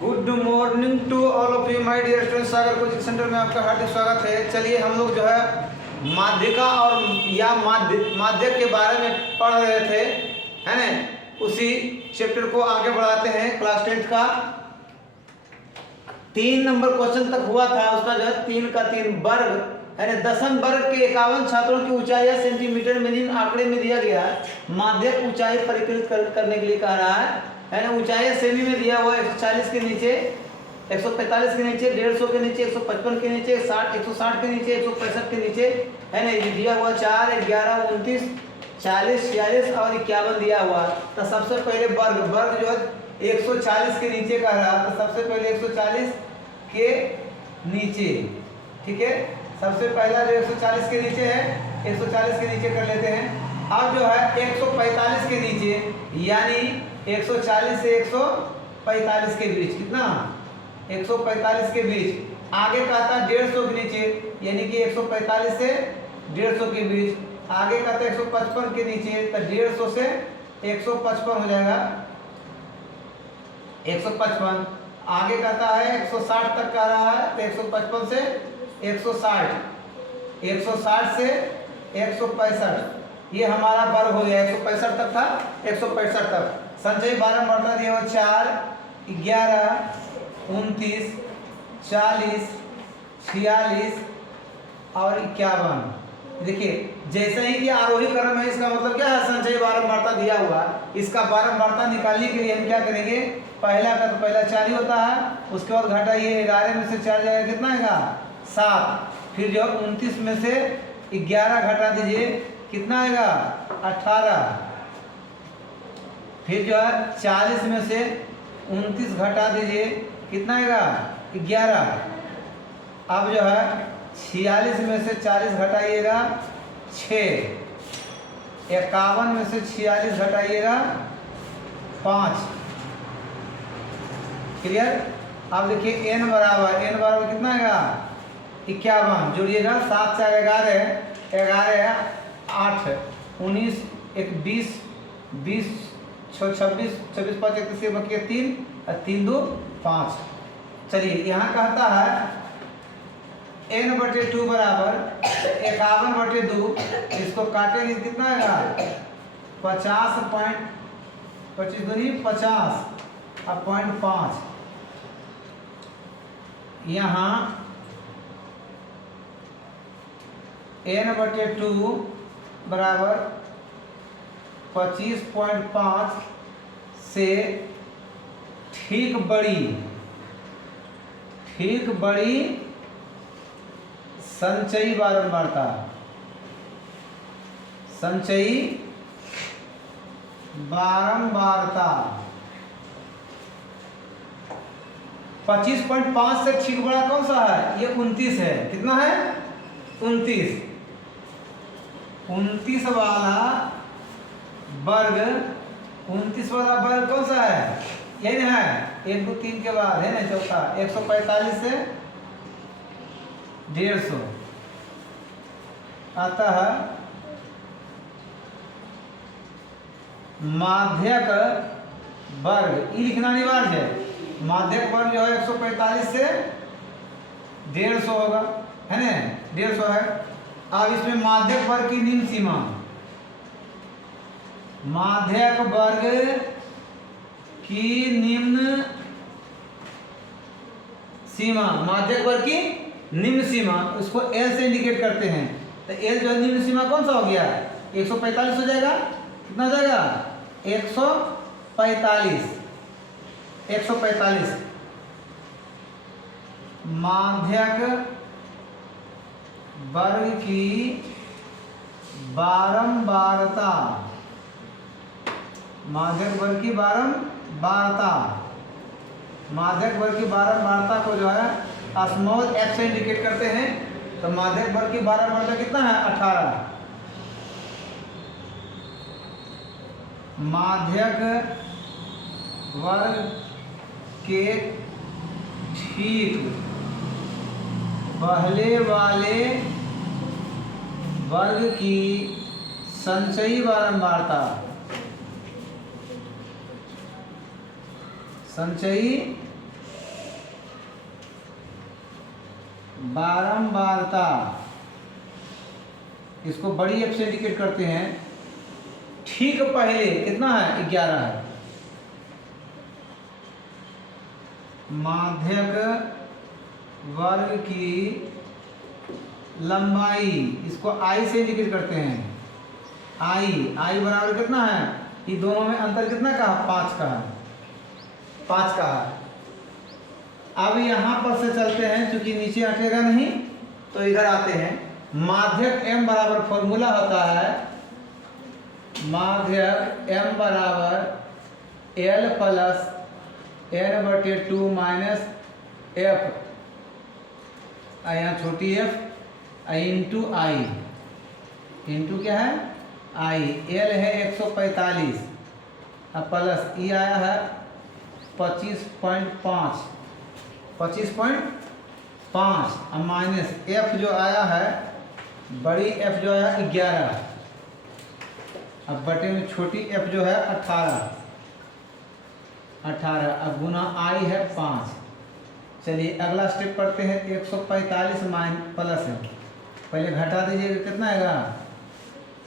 Good morning to all of you my dear students. Sagar coaching centre में आपका हार्दिक स्वागत है। चलिए हम लोग जो है माध्यिका और या माध्यक के बारे में पढ़ रहे थे, है ना। उसी चैप्टर को आगे बढ़ाते हैं। क्लास 10 का 3 नंबर क्वेश्चन तक हुआ था। उसका जो है 3 का 3 वर्ग, है ना, दशम वर्ग के 51 छात्रों की ऊंचाई या सेंटीमीटर में निम्न आंकड़े में दिया गया है। माध्यक ऊंचाई परिकलित करने के लिए कह रहा है ना। ऊंचाई सेमी में दिया हुआ 140 के नीचे, 145 के नीचे, 150 के नीचे, 155 के नीचे, 160 के नीचे, 165 के नीचे, है ना। ये दिया हुआ 4, 11, 29, 40, 46 और 51 दिया हुआ। तो सबसे पहले वर्ग जो है 140 के नीचे कह रहा, तो सबसे पहले 140 के नीचे, ठीक है। सबसे पहला जो 140 के नीचे है, 140 के नीचे कर लेते हैं। अब जो है 145 के नीचे, यानी 140 से 145 के बीच, कितना 145 के बीच। आगे का था 150 के नीचे, यानी कि 145 से 150 के बीच। आगे का था 155 के नीचे, तो 150 से 155 हो जाएगा 155। आगे कहता है 160 तक कह रहा है, तो 155 से 160, 160 से 165, ये हमारा वर्ग हो गया। 165 तक था, 165 तक। संचय 12 बढ़ता दिया 4, 11, 29, 40, 46 और 51। देखिए जैसे ही कि आरोही क्रम है, इसका मतलब क्या है, संचय बारंबारता दिया हुआ। इसका बारंबारता निकालने के लिए हम क्या करेंगे, पहला का तो पहला 4 ही होता है, उसके बाद घटाइए, 11 में से 4 जाएगा, कितना आएगा 7। फिर जो 29 में से 11 घटा दीजिए, कितना आएगा 18। फिर जो है 40 में से 29 घटा दीजिए, कितना आएगा 11। अब जो है 46 में से 40 घटाइएगा 6, 51 में से 46 घटाइएगा 5। क्लियर। अब देखिए n बराबर कितना आएगा 51, जोड़िएगा 7 से 11, 11 8, 19, 1 20, 20 26, 26 5 31 बाकी 3 और 3 2 5। चलिए यहाँ कहता है n/2 बराबर 51/2, इसको काटेंगे कितना आएगा 50 25 दूनी 50 और 0.5। यहाँ n/2 बराबर 25.5 से ठीक बड़ी संचयी बारंबारता, संचयी बारंबारता 25.5 से ठीक बड़ा कौन सा है, ये 29 है। कितना है 29 वाला वर्ग, 29 वाला वर्ग कौन सा है, यही ना है 1 2 3 के बाद, है ना चौथा। 145 से 150 आता है। माध्यक वर्ग, ई लिखना अनिवार्य है। माध्यक वर्ग जो है 145 से 150 होगा, है ना, 150 है। अब इसमें माध्यक वर्ग की निम्न सीमा, माध्यक वर्ग की निम्न सीमा, माध्यक वर्ग की निम्न सीमा, उसको L से इंडिकेट करते हैं। तो L जो है निम्न सीमा कौन सा हो गया, 145 हो जाएगा। कितना हो जाएगा 145। माध्यक वर्ग की बारंबारता, माध्यक वर्ग की बारंबारता, माध्यक वर्ग की बारंबारता को जो है स्मॉल f से इंडिकेट करते हैं। तो माध्यक वर्ग की बारंबारता कितना है 18। माध्यक वर्ग के ठीक पहले वाले वर्ग की संचयी बारंबारता, संचयी बारंबारता, इसको बड़ी एफ से इंडिकेट करते हैं। ठीक पहले कितना है? 11 है। माध्यक वर्ग की लंबाई, इसको आई से इंडिकेट करते हैं। आई बराबर कितना है? ये दोनों में अंतर कितना का है? 5 का है। 5 का है। अब यहाँ पर से चलते हैं, क्योंकि नीचे हटेगा नहीं तो इधर आते हैं। माध्यक m बराबर फॉर्मूला होता है, माध्यक m बराबर L plus n/2 minus f, यहाँ छोटी f इंटू आई, इंटू क्या है? आई। L है 145, अब प्लस ई आया है 25.5, 25.5, अब माइनस f जो आया है, बड़ी f जो आया 11, अब बटे में छोटी f जो है 18, अब गुना i है 5। चलिए अगला स्टेप करते हैं। 145 माइन प्लस है, पहले घटा दीजिएगा, कितना आएगा?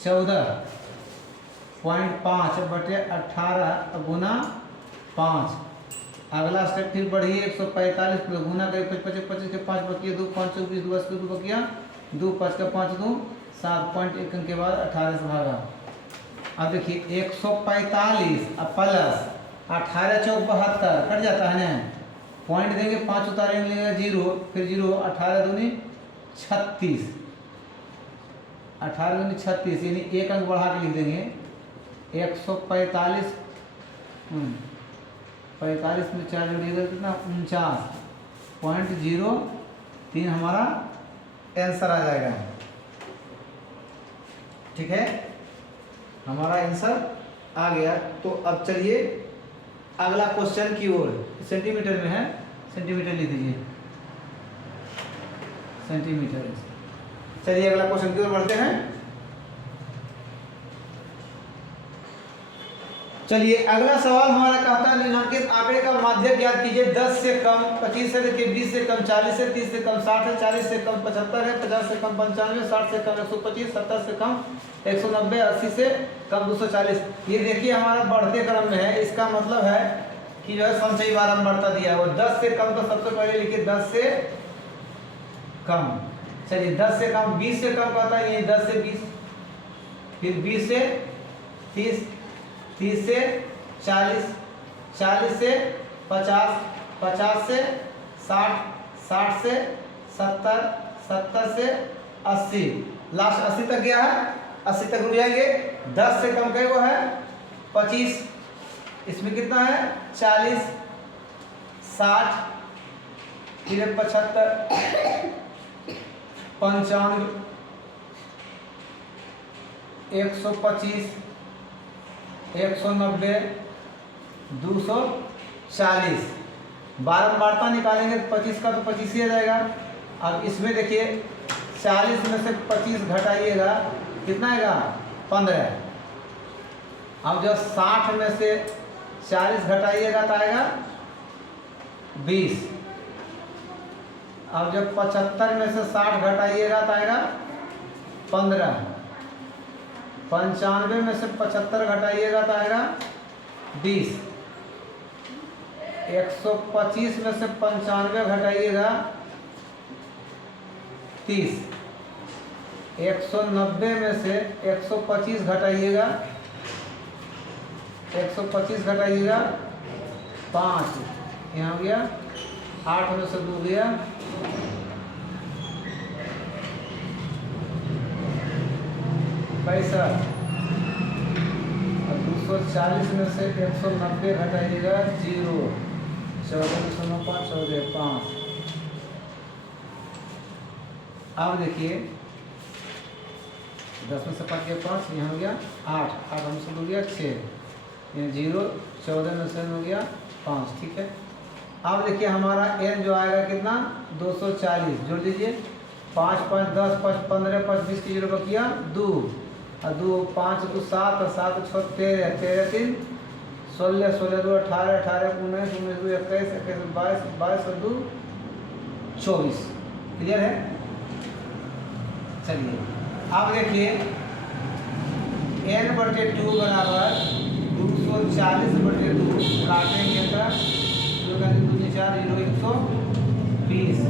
14.5 बटे 18 गुना 5। अगला स्टेप फिर बढ़िए, 145 प्लस गुना करें 25 के 5 बकिया 2, 5 20 2 80 2 बकिया 2 5 का 5 2 7.1 के बाद 18 से भागा। अब देखिए 145 अब प्लस 18 चौक 72 कट जाता है ना, पॉइंट देंगे 5 उतारेंगे 0, फिर 0 18 दूनी 36, 18 दूनी 36, यानी एक अंक बढ़ा के लिख देंगे 145, 45 में 4 जोड़िएगा कितना? 49.03 हमारा आंसर आ जाएगा। ठीक है, हमारा आंसर आ गया। तो अब चलिए अगला क्वेश्चन की ओर। सेंटीमीटर में है, सेंटीमीटर लिख दीजिए, सेंटीमीटर। चलिए अगला क्वेश्चन की ओर बढ़ते हैं। चलिए अगला सवाल हमारा कहता है निम्नलिखित आंकड़े का माध्यक ज्ञात कीजिए। 10 से कम 25 से लेकर 20 से कम 40 से 30 से कम 60 है, 40 से कम 75 है, 50 से कम 95, 60 से कम 125, 70 से कम 190, 80 से कम 240। ये देखिए हमारा बढ़ते क्रम में है, इसका मतलब है कि जो है संचयी बारंबारता दिया है वो 10 से कम। तो सबसे पहले लिखिए 10 से कम। चलिए 10 से कम, 20 से कम कहता है, ये 10 से 20, फिर 20 से 30, 30 से 40, 40 से 50, 50 से 60, 60 से 70, 70 से 80, लास्ट 80 तक गया है। 80 तक रुक जाएंगे। 10 से कम कई वो है 25, इसमें कितना है 40, 60, फिर 75, 95, 125, 190, 240। बारंबारता निकालेंगे तो 25 का तो 25 ही आ जाएगा। अब इसमें देखिए 40 में से 25 घटाइएगा कितना आएगा? 15। अब जब 60 में से 40 घटाइएगा तो आएगा 20। अब जब 75 में से 60 घटाइएगा तो आएगा 15। 95 में से 75 घटाइएगा तो आएगा 20। 125 में से 95 घटाइएगा 30। 190 में से 125 घटाइएगा 125 घटाइएगा 5, यहाँ हो गया 8 में से 2 गया 65। अब 240 में से 190 घटाइएगा 0, 14.5, 14.5। अब देखिए 10 में से 5 गया 5, यहाँ हो गया 8, 8 में से 2 गया 6, यहाँ 0, 14 में से हो गया 5। ठीक है, अब देखिए हमारा n जो आएगा कितना? 240। जोड़ दीजिए 5 5 10 5 15 5 20 की 0 बकिया 2, और 2 5 2 7 और 7 6 13, 13 3 16, 16 2 18, 18 19 19 2 21 21 22 22 और 2 24। क्लियर है? चलिए अब देखिए n/2 बराबर 240/2 काटेंगे तो 2 4 0 120